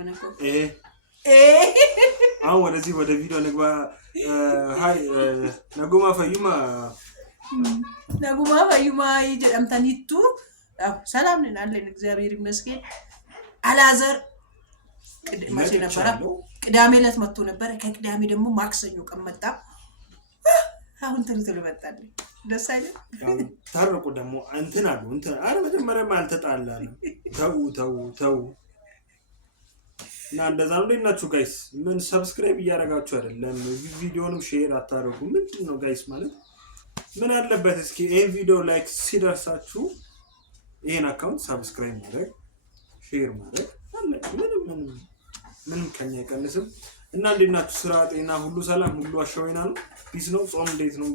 መነኮ አሁን ወደዚህ ወደ ቪዲዮ ንግባ ሃይ ነጉማ ፈዩማ ይጀምታኒቱ ሰላም ነን አለን እግዚአብሔር ይመስገን አላዘር ማሽ ነበር ቅዳሜ ዕለት መጥቶ ነበር ከቅዳሜ ደግሞ ማክሰኞ ቀን መጣ አሁን ትርትር መጣልኝ ደስ አይደል ታረቁ ደግሞ እንትን አሉ እንትን አረ መጀመሪያ አልተጣላን ተው እና እንደዛ ነው እንደናችሁ ጋይስ ምን ሰብስክራይብ እያደረጋችሁ አይደለም ቪዲዮንም ሼር አታረጉ ምንድነው ጋይስ ማለት ምን አለበት እስኪ ይሄን ቪዲዮ ላይክ ሲደርሳችሁ ይሄን አካውንት ሰብስክራይብ ማድረግ ሼር ማድረግ ምንም ከኛ ይቀንስም እና እንደናችሁ ስራ ጤና ሁሉ ሰላም ሁሉ አሸወይና ነው ፒስ ነው ጾም እንዴት ነው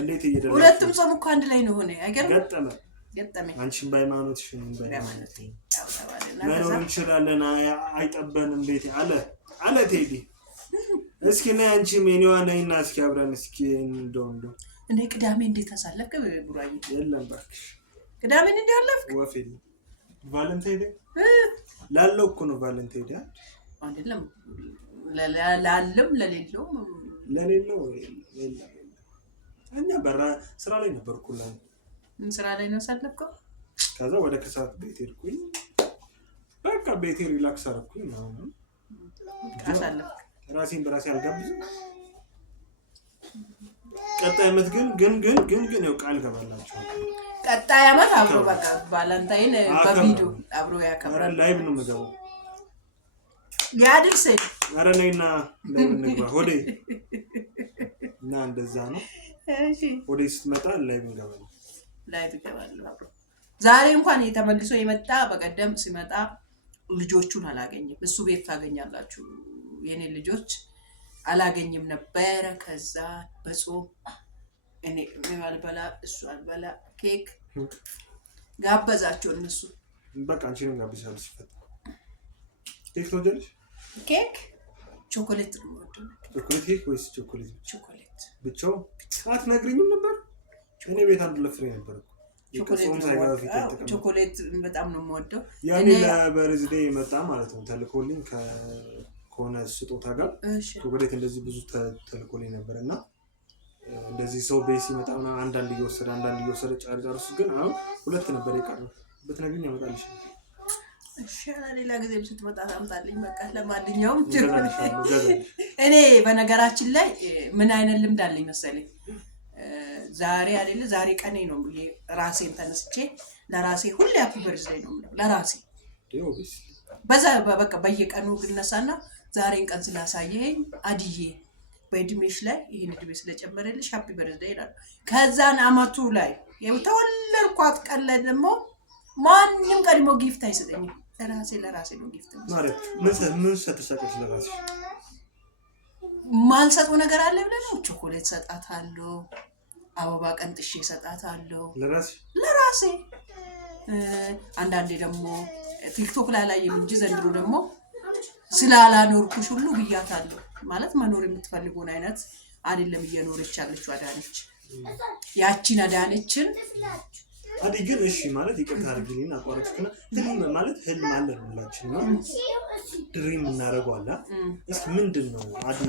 እንዴት እየደረሰ ሁለቱም ጾም እኮ አንድ ላይ ነው ሆነ አይገርም ገጠመኝ አንቺም በሃይማኖትሽ ነው መኖር እንችላለን አይጠበንም ቤት አለ ቴዲ እስኪ ነይ አንቺ ሜኒዋ ነይና እስኪ አብረን እስኪ እንደው እንዴ ቅዳሜ እንዴት አሳለፍክ ብሩአይ የለም ባክሽ ቅዳሜ እንዴት አለፍክ ወፌል ቫለንታይን ዴይ ላለው እኮ ነው ቫለንታይን ዴይ አይደለም ላለም ለሌለው እኛ በራ ስራ ላይ ነበርኩላን ስራ ላይ ነው ሳለፍከው ከዛ ወደ ከሰዓት ቤት ሄድኩኝ በቃ ቤቴ ሪላክስ አደረኩኝ ነው አሳለፍክ ራሴን በራሴ አልጋብዝም ቀጣይ አመት ግን ነው ቃል ገባላችሁ ቀጣይ አመት አብሮ በቃ ቫለንታይን በቪዲዮ አብሮ ያከብራል ላይቭ ነው መገባው ያድርሰኝ አረ ነይና ለምን ሆዴ እና እንደዛ ነው እሺ ሆዴ ስትመጣ ላይቭ እንገባለን ላይቭ ይገባል አብሮ ዛሬ እንኳን የተመልሶ የመጣ በቀደም ሲመጣ ልጆቹን አላገኘም እሱ ቤት ታገኛላችሁ የኔ ልጆች አላገኘም ነበር ከዛ በጾም እኔ አልበላ እሱ አልበላ ኬክ ጋበዛቸው እነሱ በቃ አንቺንም ጋብዛለሁ ሲፈታ ኬክ ነው ጀልሽ ኬክ ቾኮሌት ኬክ ወይስ ቾኮሌት ብቻው አትነግሪኝም ነበር እኔ ቤት አንድ ለፍሬ ነበር ቾኮሌት በጣም ነው የምወደው ያኔ ለበርዝዴ መጣ ማለት ነው ተልኮልኝ ከሆነ ስጦታ ጋር ቾኮሌት እንደዚህ ብዙ ተልኮልኝ ነበርና እንደዚህ ሰው ቤት ሲመጣና አንዳንድ እየወሰደ ጫርጫርሱ ግን አሁን ሁለት ነበር የቀረው በትነግሪኝ ያመጣልሽ እሺ ሌላ ጊዜ ስትመጣ ታምጣልኝ በቃ ለማንኛውም እኔ በነገራችን ላይ ምን አይነት ልምድ አለኝ መሰለኝ ዛሬ ቀኔ ነው ራሴን ተነስቼ ለራሴ ሁሌ ሃፒ በርዝዴይ ነው ለራሴ በዛ በቃ በየቀኑ ግነሳና ዛሬን ቀን ስላሳየኝ አድዬ በእድሜሽ ላይ ይሄን እድሜ ስለጨመረልሽ ሃፒ በርዝዴይ ይላል ከዛን አመቱ ላይ የተወለድኳት ቀን ላይ ደግሞ ማንንም ቀድሞ ጊፍት አይሰጠኝም ለራሴ ነው ጊፍት ማለት ምን ሰጥተሽ ለራሴ ማልሰጠው ነገር አለ ብለህ ነው ቾኮሌት ሰጣታለሁ አበባ ቀንጥሼ ሰጣታለሁ ለራሴ አንዳንዴ ደግሞ ቲክቶክ ላይ እንጂ ዘንድሮ ደግሞ ስላላኖርኩሽ ሁሉ ብያታለሁ ማለት መኖር የምትፈልጉን አይነት አይደለም እየኖረች ያለችው አዳነች ያቺን አዳነችን አዲ ግን እሺ ማለት ይቅርታ አድርግልኝ አቋራጭና ህልም ማለት ህልም አለ ሁላችን ነው ድሪም እናረጋዋለን እስኪ ምንድነው አዲ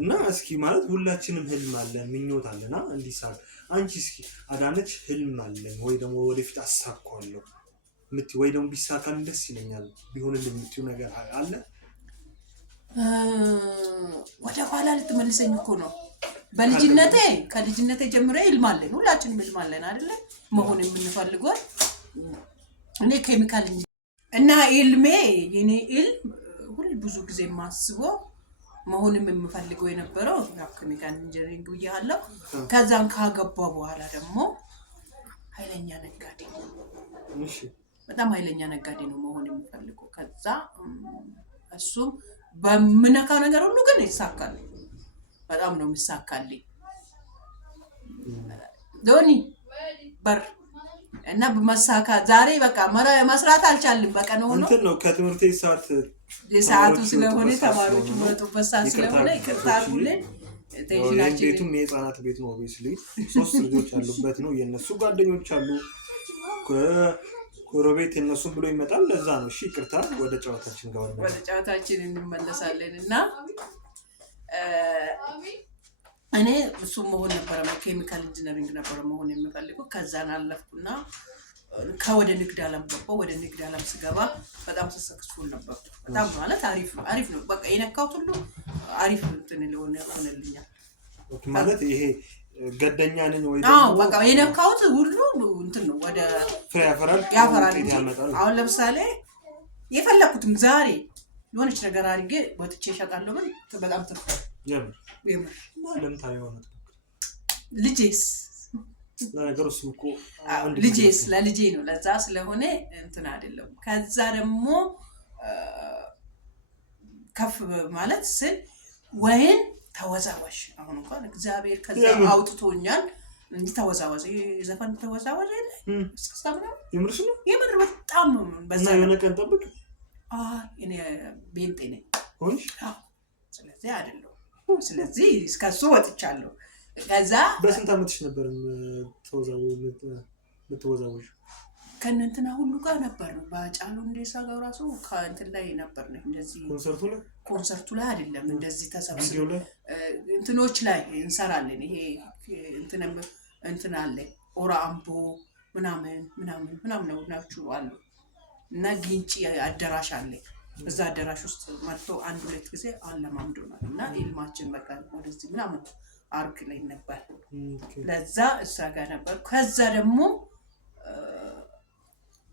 እና እስኪ ማለት ሁላችንም ህልም አለ ምኞት አለና እንዲሳል አንቺ እስኪ አዳነች ህልም አለኝ ወይ ደግሞ ወደፊት አሳካዋለሁ ወይ ደግሞ ቢሳካን ደስ ይለኛል ቢሆንልኝ የምትዩ ነገር አለ ወደ ኋላ ልትመልሰኝ እኮ ነው ከልጅነቴ ጀምሮ ህልም አለኝ ሁላችንም ህልም አለን አይደለ መሆን የምንፈልገው እኔ ኬሚካል እና ህልሜ የኔ ህልም ሁሉ ብዙ ጊዜ ማስበው መሆንም የምፈልገው የነበረው ኬሚካል ኢንጂነሪንግ ይያለው ከዛን ካገባ በኋላ ደግሞ ኃይለኛ ነጋዴ እሺ በጣም ኃይለኛ ነጋዴ ነው መሆን የምፈልገው ከዛ እሱም በመነካው ነገር ሁሉ ግን ይሳካል በጣም ነው የሚሳካልኝ ዶኒ በር እና በመሳካ ዛሬ በቃ መስራት አልቻልንም በቃ ነው እንትን ነው ከትምህርት ሰዓቱ ስለሆነ ተማሪዎች ወጡበት ሰዓት ስለሆነ ይከታቱልን ቤቱም የህፃናት ቤት ነው ኦብቪስሊ 3 ልጆች ያሉበት ነው የነሱ ጓደኞች አሉ ጎረቤት እነሱን ብሎ ይመጣል። ለዛ ነው። እሺ ይቅርታ፣ ወደ ጨዋታችን ጋር ወደ ጨዋታችን እንመለሳለን እና እኔ እሱ መሆን ነበረ ኬሚካል ኢንጂነሪንግ ነበረ መሆን የምፈልገው። ከዛን አለፍኩና ከወደ ንግድ ዓለም ገባሁ። ወደ ንግድ ዓለም ስገባ በጣም ሰክሰስፉል ነበር። በጣም ማለት አሪፍ ነው። በቃ የነካሁት ሁሉ አሪፍ እንትን ሆነልኛል። ማለት ይሄ ገደኛ ነኝ ወይ ደግሞ በቃ የነካሁት ሁሉ እንትን ነው ወደ ፍሬ ያፈራል። አሁን ለምሳሌ የፈለኩትም ዛሬ የሆነች ነገር አድርጌ ወጥቼ እሸጣለሁ። ምን በጣም ትርፍ የምር ማለት ታየውና ልጄስ ለነገሩ እሱም እኮ ልጄስ ለልጄ ነው። ለዛ ስለሆነ እንትን አይደለም። ከዛ ደግሞ ከፍ ማለት ስል ወይን ተወዛዋዥ አሁን እንኳን እግዚአብሔር ከዛ አውጥቶኛል እንጂ ተወዛዋዥ ዘፈን ተወዛዋዥ የምርሽ ነው። የምር በጣም በዛ የሆነ ቀን ጠብቅ እኔ ቤንጤ ነኝ ሆንሽ። ስለዚህ አይደለም። ስለዚህ እስከሱ ወጥቻለሁ። ከዛ በስንት ዓመትሽ ነበር ተወዛዋዥ? ከእንትና ሁሉ ጋር ነበር ነው። ባጫሉ እንደሳ ጋር ራሱ ከእንትን ላይ ነበር ነው። እንደዚህ ኮንሰርቱ ላይ አይደለም። እንደዚህ ተሰብስበን እንትኖች ላይ እንሰራለን። ይሄ እንትን አለ ኦራ አምቦ ምናምን ነው ናችሁ አሉ እና ግንጪ አዳራሽ አለ። እዛ አዳራሽ ውስጥ መጥቶ 1-2 ጊዜ አለማምዶናል እና ኢልማችን በቃ ወደዚህ ምናምን አርክ ላይ ነበር። ለዛ እሷ ጋር ነበር። ከዛ ደግሞ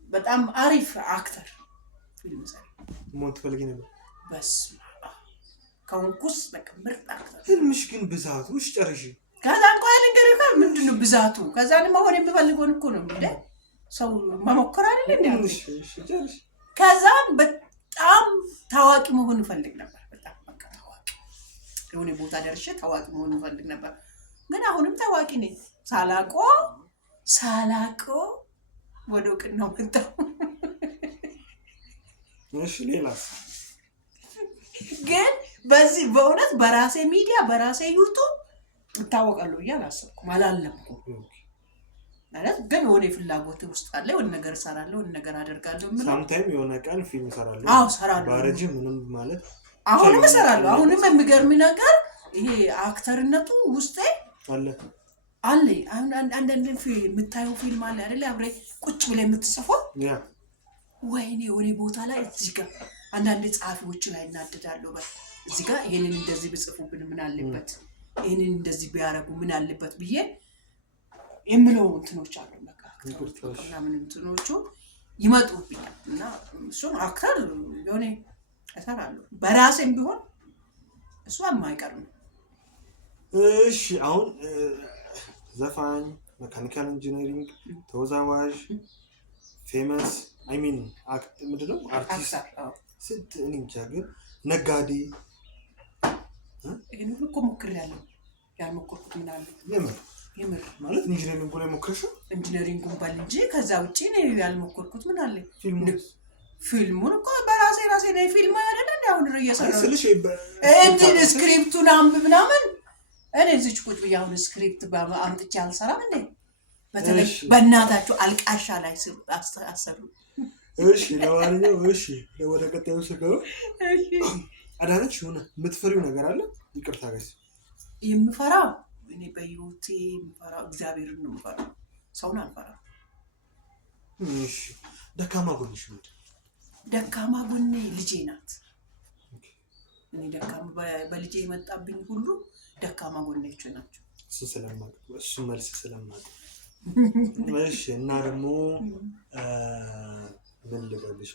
በጣም አሪፍ አክተር ፊልም ሰሪ ሞት ፈልጊ ነበር። በስመ አብ ከወንኩስ በቃ ምርጥ አክተር። ህልምሽ ግን ብዛቱ ጨርሽ። ከዛ እንኳን ልንገርህ ምንድነው ብዛቱ? ከዛን መሆን የምፈልገው እኮ ነው እንዴ ሰው መሞከር አይደል እንዴ? ጨርሽ። ከዛን በጣም ታዋቂ መሆን እፈልግ ነበር። በጣም በቃ ታዋቂ የሆነ ቦታ ደርሼ ታዋቂ መሆን እፈልግ ነበር። ግን አሁንም ታዋቂ ነኝ ሳላቆ ወደ እውቅናው መጣሁ። እሺ ሌላስ? ግን በዚህ በእውነት በራሴ ሚዲያ በራሴ ዩቱብ እታወቃለሁ ብዬ አላሰብኩም፣ አላለምኩም ማለት ግን ወደ ፍላጎት ውስጥ አለ። ወደ ነገር እሰራለሁ፣ ወደ ነገር አደርጋለሁ። ምን ሳምታይም የሆነ ቀን ፊልም እሰራለሁ። እሰራለሁ። ባረጅ ምንም ማለት አሁንም እሰራለሁ። አሁንም የሚገርም ነገር ይሄ አክተርነቱ ውስጤ አለ። አንዳንድ የምታየው ፊልም አለ አይደል? አብሬ ቁጭ ብለህ የምትጽፈው ወይኔ ወደ ቦታ ላይ እዚህ ጋር አንዳንድ ጸሐፊዎች ላይ እናደዳለሁ። እዚህ ጋር ይሄንን እንደዚህ ብጽፉብን ምን አለበት፣ ይሄንን እንደዚህ ቢያረጉ ምን አለበት ብዬ የምለው እንትኖች አሉ። በቃ እና ምን እንትኖቹ ይመጡብኛል እና እሱን አክተር የሆነ እሰራለሁ በራሴም ቢሆን እሱ የማይቀር ነው። እሺ አሁን ዘፋኝ፣ መካኒካል ኢንጂነሪንግ፣ ተወዛዋዥ፣ ፌመስ ምንድነው አርቲስት ስንት እኔ እንጃ። ግን ነጋዴ ይሄን ሁሉ እኮ ሞክሬያለሁ። ያልሞከርኩት ምን አለ? የምር ማለት ኢንጂነሪንግ ላይ ሞክረሻል? ኢንጂነሪንጉን ባል እንጂ ከዛ ውጪ ነው ያልሞከርኩት። ምን አለ? ፊልሙን እኮ በራሴ ነው ፊልም አይደል እንዴ? አሁን እየሰራሁ ስለሽ እንትን ስክሪፕቱን አንብብ ምናምን እኔ እዚህ ቁጭ ብዬ አሁን ስክሪፕት አምጥቼ አልሰራም እንዴ? በተለይ በእናታችሁ አልቃሻ ላይ አሰሩ። እሺ ለማንኛውም እሺ ወደ ቀጣዩ ስገባ አዳነች የሆነ የምትፈሪው ነገር አለ? ይቅርታ ጋይስ የምፈራው እኔ በህይወቴ የምፈራው እግዚአብሔርን ነው የምፈራው። ሰውን አልፈራም። እሺ ደካማ ጎንሽ ምንድን? ደካማ ጎኔ ልጄ ናት። እኔ ደካማ በልጄ የመጣብኝ ሁሉ ደካማ ጎኔዎች ናቸው። እሱ መልስ ስለማውቅ እሺ። እና ደግሞ ምን ልበልሽ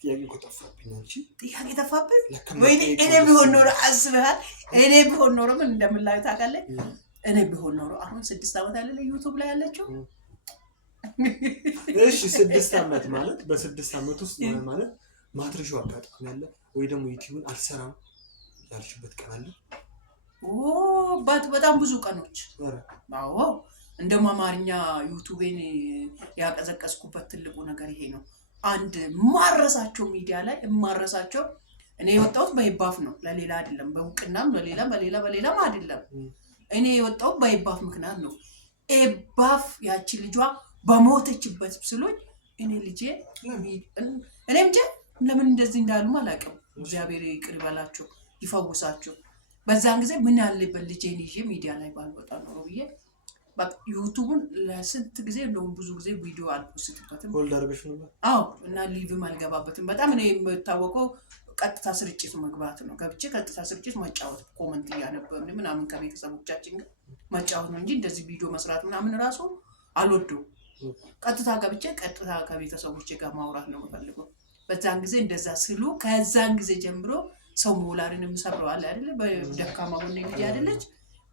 ጥያቄ እኮ ጠፋብኝ። አንቺ ጥያቄ ጠፋብኝ ወይ? እኔ ቢሆን ኖሮ አስበሃል? እኔ ቢሆን ኖሮ ምን እንደምላዩ ታውቃለህ? እኔ ቢሆን ኖሮ አሁን 6 ዓመት አለ ዩቲዩብ ላይ ያለችው። እሺ 6 ዓመት ማለት በ6 ዓመት ውስጥ ማለት ማትረሻው አጋጣሚ አለ ወይ ደግሞ ዩቲዩብን አልሰራም ያልሽበት ቀን አለ? በጣም ብዙ ቀኖች። አዎ እንደውም አማርኛ ዩቲዩብን ያቀዘቀዝኩበት ትልቁ ነገር ይሄ ነው። አንድ ማረሳቸው ሚዲያ ላይ ማረሳቸው እኔ የወጣሁት በይባፍ ነው፣ ለሌላ አይደለም። በእውቅናም በሌላም አይደለም። እኔ የወጣሁት በይባፍ ምክንያት ነው። ኤባፍ ያቺ ልጇ በሞተችበት ስሎኝ እኔ ልጄ እኔ እንጃ ለምን እንደዚህ እንዳሉ አላውቅም። እግዚአብሔር ይቅር ይበላቸው ይፈውሳቸው። በዛን ጊዜ ምን ያለበት ልጄን ይዤ ሚዲያ ላይ ባልወጣ ኖሮ ብዬ ዩቱቡን ለስንት ጊዜ እንደውም ብዙ ጊዜ ቪዲዮ አልፖስትበትም። አዎ እና ሊቭም አልገባበትም። በጣም እኔ የምታወቀው ቀጥታ ስርጭት መግባት ነው። ገብቼ ቀጥታ ስርጭት መጫወት ኮመንት እያነበብን ምናምን ከቤተሰቦቻችን ጋር መጫወት ነው እንጂ እንደዚህ ቪዲዮ መስራት ምናምን ራሱ አልወደውም። ቀጥታ ገብቼ ቀጥታ ከቤተሰቦቼ ጋር ማውራት ነው የምፈልገው። በዛን ጊዜ እንደዛ ስሉ ከዛን ጊዜ ጀምሮ ሰው ሞላሪንም ሰብረዋል አይደለ? በደካማ ጎኔ ልጅ አይደለች።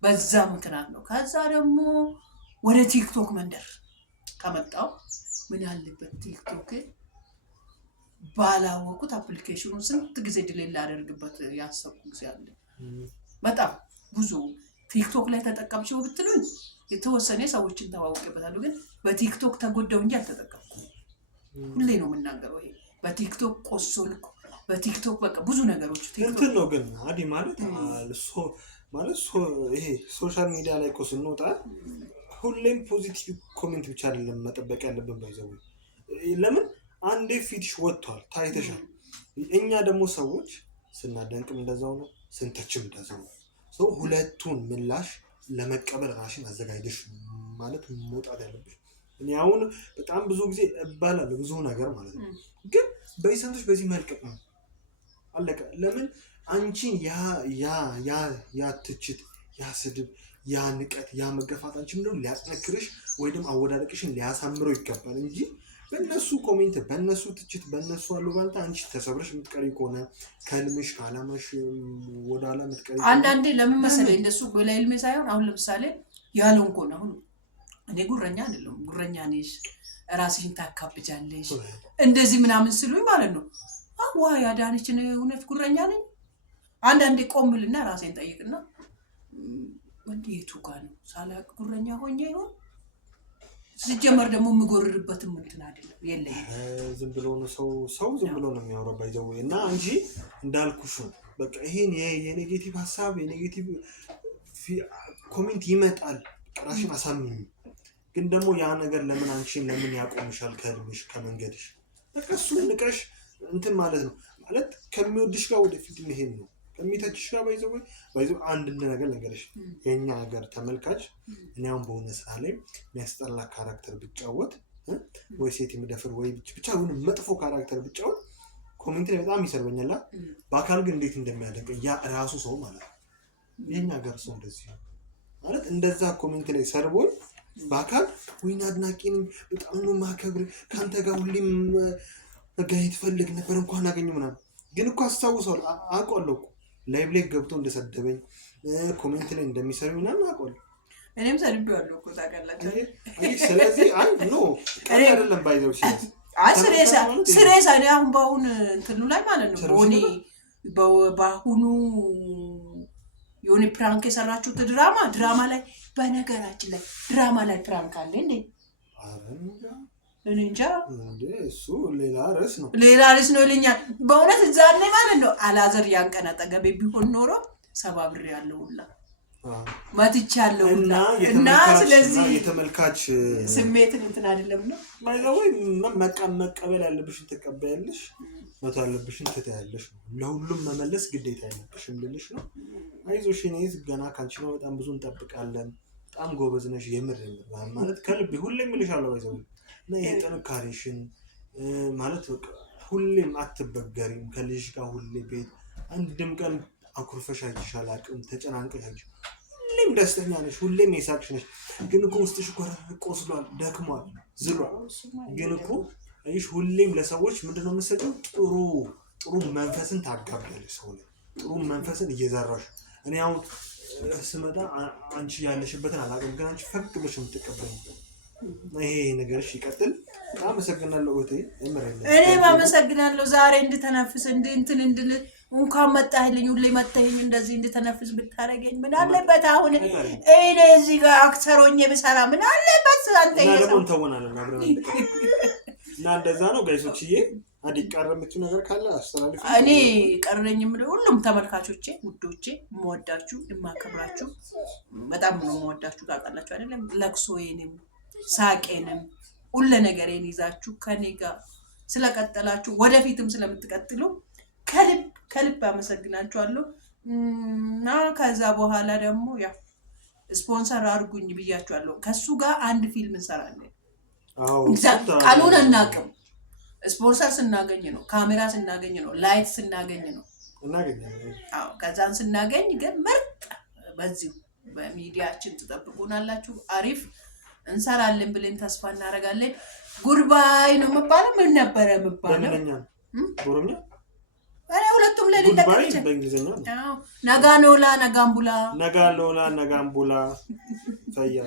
በዛ ምክንያት ነው። ከዛ ደግሞ ወደ ቲክቶክ መንደር ከመጣው ምን ያለበት ቲክቶክ ባላወቁት አፕሊኬሽኑ ስንት ጊዜ ድሌት ላደርግበት ያሰብኩ ጊዜ አለ። በጣም ብዙ ቲክቶክ ላይ ተጠቀምሽው ብትሉኝ የተወሰነ ሰዎችን ተዋውቄበታለሁ፣ ግን በቲክቶክ ተጎዳው እንጂ አልተጠቀምኩም። ሁሌ ነው የምናገረው ይሄ በቲክቶክ ቆሶልኩ። በቲክቶክ በቃ ብዙ ነገሮች እንትን ነው። ግን አዲ ማለት ይሄ ሶሻል ሚዲያ ላይ እኮ ስንወጣ ሁሌም ፖዚቲቭ ኮሜንት ብቻ አይደለም መጠበቅ ያለብን። ባይዘው ለምን አንዴ ፊትሽ ወጥቷል ታይተሻል። እኛ ደግሞ ሰዎች ስናደንቅም እንደዛው ነው፣ ስንተችም እንደዛው ነው። ሰው ሁለቱን ምላሽ ለመቀበል ራሽን አዘጋጅተሽ ማለት መውጣት ያለብሽ። እኔ አሁን በጣም ብዙ ጊዜ እባላለሁ ብዙ ነገር ማለት ነው፣ ግን በይሰንቶች በዚህ መልቀቅ ነው አለቀ። ለምን አንቺን ያ ትችት፣ ያ ስድብ፣ ያ ንቀት፣ ያ መገፋት አንቺ ምንድነው ሊያጠነክርሽ ወይ ደግሞ አወዳደቅሽን ሊያሳምረው ይገባል እንጂ በእነሱ ኮሜንት፣ በእነሱ ትችት፣ በእነሱ አሉባልታ አንቺ ተሰብረሽ የምትቀሪ ከሆነ ከህልምሽ ከዓላማሽ ወደ ኋላ የምትቀሪ አንዳንዴ ለምን መሰለኝ እንደሱ በህልሜ ሳይሆን አሁን ለምሳሌ ያለው እንኳን አሁን እኔ ጉረኛ አይደለም፣ ጉረኛ ነሽ ራስሽን ታካብጃለሽ እንደዚህ ምናምን ስሉኝ ማለት ነው። ዋ ያዳነችን እውነት ጉረኛ ነኝ? አንዳንዴ ቆምልና ራሴን ጠይቅና እንዴቱ ጋር ነው ሳላቅ ጉረኛ ሆኜ ይሆን? ሲጀመር ደግሞ የምጎርርበትም እንትን አይደለም የለኝም። ዝም ብሎ ነው ሰው ዝም ብሎ ነው የሚያወራው ባይዘው እና እንጂ እንዳልኩሽ በቃ ይሄን የኔጌቲቭ ሀሳብ የኔጌቲቭ ኮሜንት ይመጣል። ራስሽን አሳምኝ። ግን ደግሞ ያ ነገር ለምን አንቺን ለምን ያቆምሻል ከህልምሽ ከመንገድሽ? በቃ እሱን ንቀሽ እንትን ማለት ነው ማለት ከሚወድሽ ጋር ወደፊት መሄድ ነው። ከሚተችሽ ጋር ባይዘው አንድ ነገር ነገርሽ የኛ ሀገር ተመልካች እኔ አሁን በሆነ ስራ ላይ የሚያስጠላ ካራክተር ብጫወት ወይ ሴት የሚደፍር ወይ ብቻ ሆነ መጥፎ ካራክተር ብጫወት ኮሜንት ላይ በጣም ይሰርበኛል። በአካል ግን እንዴት እንደሚያደንቅ ያ ራሱ ሰው ማለት ነው። የኛ ሀገር ሰው እንደዚህ ነው ማለት እንደዛ ኮሜንት ላይ ሰርቦኝ በአካል ወይና አድናቂንም በጣም ነው ማከብር ካንተ ጋር ሁሌም መገናኘት ፈልግ ነበር እንኳን አገኘው ምናምን። ግን እኮ አስታውሳለሁ አውቃለሁ እኮ ላይቭ ላይ ገብቶ እንደሰደበኝ ኮሜንት ላይ እንደሚሰሩ ምናምን አውቃለሁ። እኔም ሰድቤዋለሁ እኮ ታውቃላችሁ። ስለዚህ ኖ ቀሪ አይደለም ባይዘው ስሬሳ እኔ አሁን በአሁን እንትኑ ላይ ማለት ነው በሆኔ በአሁኑ የሆነ ፕራንክ የሰራችሁት ድራማ ላይ በነገራችን ላይ ድራማ ላይ ፕራንክ አለ እንዴ? እኔ እንጃ እሱ ሌላ ርዕስ ነው ይለኛል። በእውነት እዛኔ ማለት ነው አላዘር ያን ቀን አጠገቤ ቢሆን ኖሮ ሰባብሬ ያለውላ መትቻለሁና እና ስለዚህ የተመልካች ስሜትን እንትን አይደለም ነው ማይዘው መቀበል ያለብሽን ትቀበያለሽ፣ መቶ ያለብሽን ትተያለሽ ነው። ለሁሉም መመለስ ግዴታ ያለብሽም ልልሽ ነው። አይዞሽ እኔ ገና ካንቺ ነው በጣም ብዙ እንጠብቃለን። በጣም ጎበዝ ነሽ የምር ማለት ከልቤ ሁሌም እልሻለሁ። ባይዘው እና ይሄ ጥንካሬሽን ማለት በቃ ሁሌም አትበገሪም። ከልጅሽ ጋር ሁሌ ቤት አንድም ቀን አኩርፈሽ አይተሽ አላውቅም። ተጨናንቀሽ አይተሽ ሁሌም ደስተኛ ነሽ፣ ሁሌም የሳቅሽ ነሽ። ግን እኮ ውስጥሽ ቆስሏል፣ ደክሟል፣ ዝሏል። ግን እኮ አይሽ ሁሌም ለሰዎች ምንድነው የምትሰጪው? ጥሩ መንፈስን ታጋብያለሽ። ሰው ላይ ጥሩ መንፈስን እየዘራሽ እኔ አሁን ስመጣ አንቺ ያለሽበትን አላውቅም፣ ግን አንቺ ፈቅ ብለሽ የምትቀበይኝ ይሄ ነገርሽ ይቀጥል። አመሰግናለሁ እህቴ። እኔም አመሰግናለሁ። ዛሬ እንድተነፍስ እንትን እንድል እንኳን መጣህልኝ። ሁሌ መጣህኝ እንደዚህ እንድተነፍስ ብታረገኝ ምን አለበት? አሁን እኔ እዚህ ጋር አክተሮኜ ብሰራ ምን አለበት? አንተ ደግሞ እንተወናለን አብረን እና እንደዛ ነው ጋይሶችዬ። አዲስ ቀረምት ነገር ካለ አስተላልፉ። እኔ ቀረኝ የምለው ሁሉም ተመልካቾቼ ውዶቼ የምወዳችሁ የማከብራችሁ በጣም ነው የምወዳችሁ። ታውቃላችሁ አይደለም? ለቅሶዬንም ሳቄንም ሁሉ ነገሬን ይዛችሁ ከኔ ጋር ስለቀጠላችሁ ወደፊትም ስለምትቀጥሉ ከልብ አመሰግናችኋለሁ። እና ከዛ በኋላ ደግሞ ያው ስፖንሰር አድርጉኝ ብያችኋለሁ። ከሱ ጋር አንድ ፊልም እንሰራለን። ቃሉን አናውቅም። ስፖንሰር ስናገኝ ነው፣ ካሜራ ስናገኝ ነው፣ ላይት ስናገኝ ነው እናገኛለን። ከዛን ስናገኝ ግን ምርጥ በዚሁ በሚዲያችን ትጠብቁናላችሁ። አሪፍ እንሰራለን ብለን ተስፋ እናደርጋለን። ጉድባይ ነው የምባለው። ምን ነበረ የምባለው? ኦሮምኛ ሁለቱም ለሌላ በእንግሊዝኛ ነጋኖላ ነጋምቡላ ነጋሎላ ነጋምቡላ ፈያ